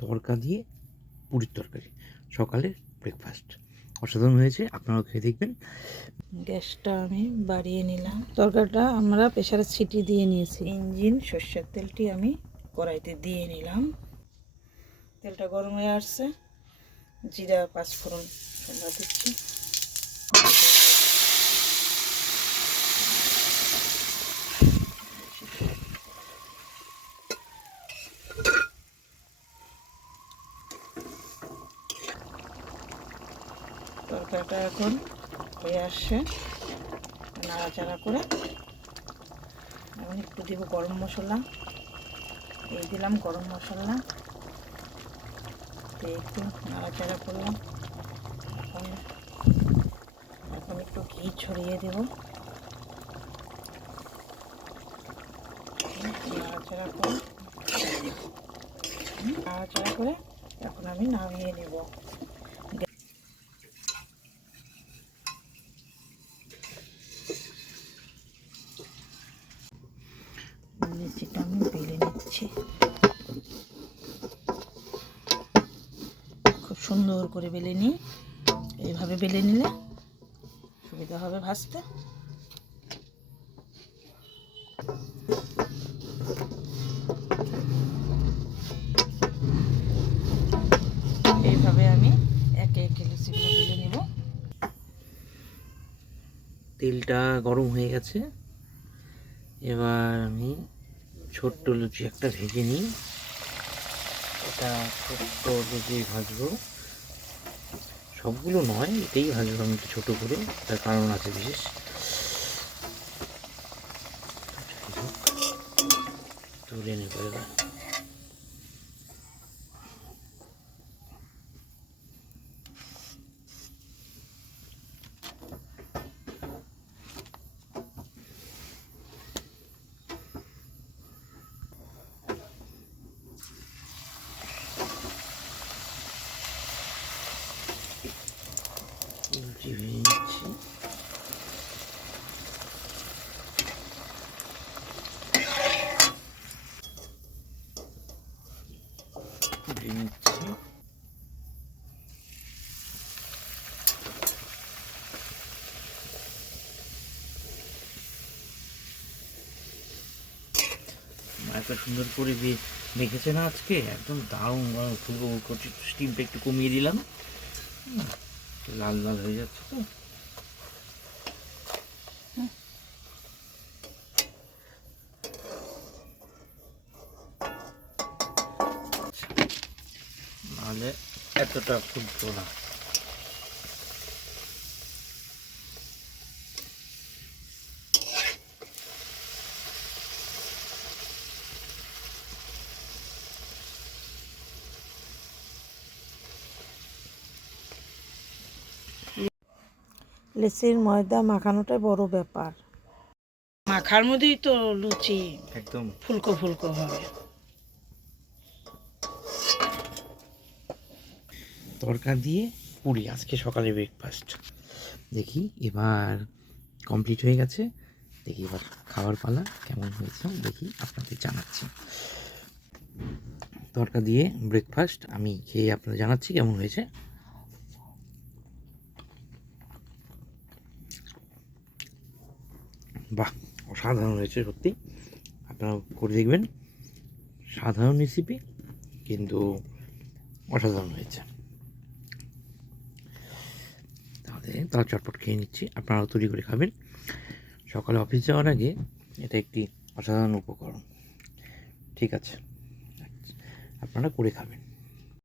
তড়কা দিয়ে পুরীর তরকারি, সকালের ব্রেকফাস্ট অসাধারণ হয়েছে। আপনারাও খেয়ে দেখবেন। গ্যাসটা আমি বাড়িয়ে নিলাম। তরকারিটা আমরা প্রেসারে সিটি দিয়ে নিয়েছি। ইঞ্জিন সর্ষের তেলটি আমি কড়াইতে দিয়ে নিলাম। তেলটা গরম হয়ে আসছে, জিরা পাঁচফোড়ন সব দিচ্ছি। তরকারিটা এখন হয়ে আসছে, নাড়াচাড়া করে এখন একটু দেবো গরম মশলা। এই দিলাম গরম মশলা, একটু নাড়াচাড়া করলাম। এখন একটু ঘি ছড়িয়ে দেব, নাড়াচাড়া করে এখন আমি নামিয়ে নেব। সেটা আমি বেলে নিচ্ছি, খুব সুন্দর করে বেলে নিই। এইভাবে বেলে নিলে সুবিধা হবে ভাজতে। এইভাবে আমি একে একে লুচিগুলো বেলে নেব। তেলটা গরম হয়ে গেছে, এবার আমি ছোট্ট লুচি একটা ভেজে নিই। এটা ছোট্ট লুচি ভাজবো, সবগুলো নয়, এটাই ভাজবো আমি একটু ছোটো করে, তার কারণ আছে বিশেষ। তুলে নেব এবার। লুচি ভেজে নিচ্ছি। ভেজে নিচ্ছি। এত সুন্দর করে মেখেছে না আজকে, একদম দারুণ। স্টিমটা একটু কমিয়ে দিলাম, লাল লাল হয়ে যাচ্ছে তো। নাহলে এতটা ফুটতো না। লেচির ময়দা মাখানোটা বড় ব্যাপার, মাখার মধ্যেই তো লুচি একদম ফুলকো ফুলকো হবে। তড়কা দিয়ে পুরি আজকে সকালে ব্রেকফাস্ট। দেখি এবার কমপ্লিট হয়ে গেছে, দেখি এবার খাবার পালা কেমন হয়েছে দেখি, আপনাদের জানাচ্ছি। তড়কা দিয়ে ব্রেকফাস্ট আমি খেয়ে আপনাদের জানাচ্ছি কেমন হয়েছে। বাহ, অসাধারণ হয়েছে সত্যি, আপনারা করে দেখবেন। সাধারণ রেসিপি কিন্তু অসাধারণ হয়েছে। তাহলে চটপট খেয়ে নিচ্ছি, আপনারাও তৈরি করে খাবেন। সকালে অফিস যাওয়ার আগে এটা একটি অসাধারণ উপকরণ। ঠিক আছে, আপনারা করে খাবেন।